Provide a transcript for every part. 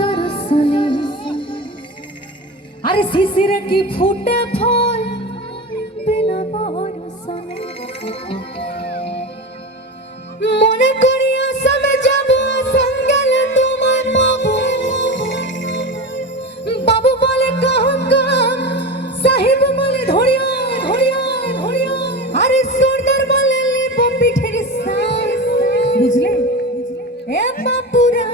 দর্শনে আরে শিশির কি ফুটে ফল বিনা বর্ষণে মনে করি আসামে যাব সঙ্গেলে তোমার বাবু বাবু বলে কাম কাম সাহেব বলে ধরিয়া ধরিয়া ধরিয়া আরে সর্দার বলে লিপ পিঠের সাজ বুঝলে এ বাপুরা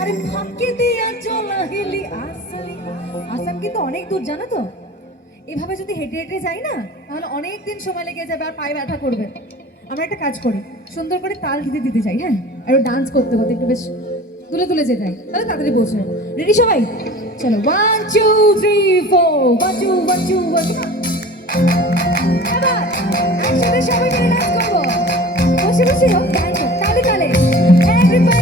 আরে ফাঁকি দিয়া চলা হিলি আসলি আসাম কিন্তু অনেক দূর জানো তো এভাবে যদি হেঁটে হেঁটে যাই না তাহলে অনেক দিন সময় লেগে যাবে আর পায়ে ব্যথা করবে আমরা একটা কাজ করি সুন্দর করে তাল দিতে দিতে যাই হ্যাঁ আর ডান্স করতে করতে একটু বেশ তুলে তুলে যেতে হয় তাহলে তাড়াতাড়ি পৌঁছে যাবে রেডি সবাই চলো 1 2 3 4 1 2 1 2 এবার একসাথে সবাই মিলে ডান্স করবো বসে বসে হোক ডান্স তালে তালে এভরিবডি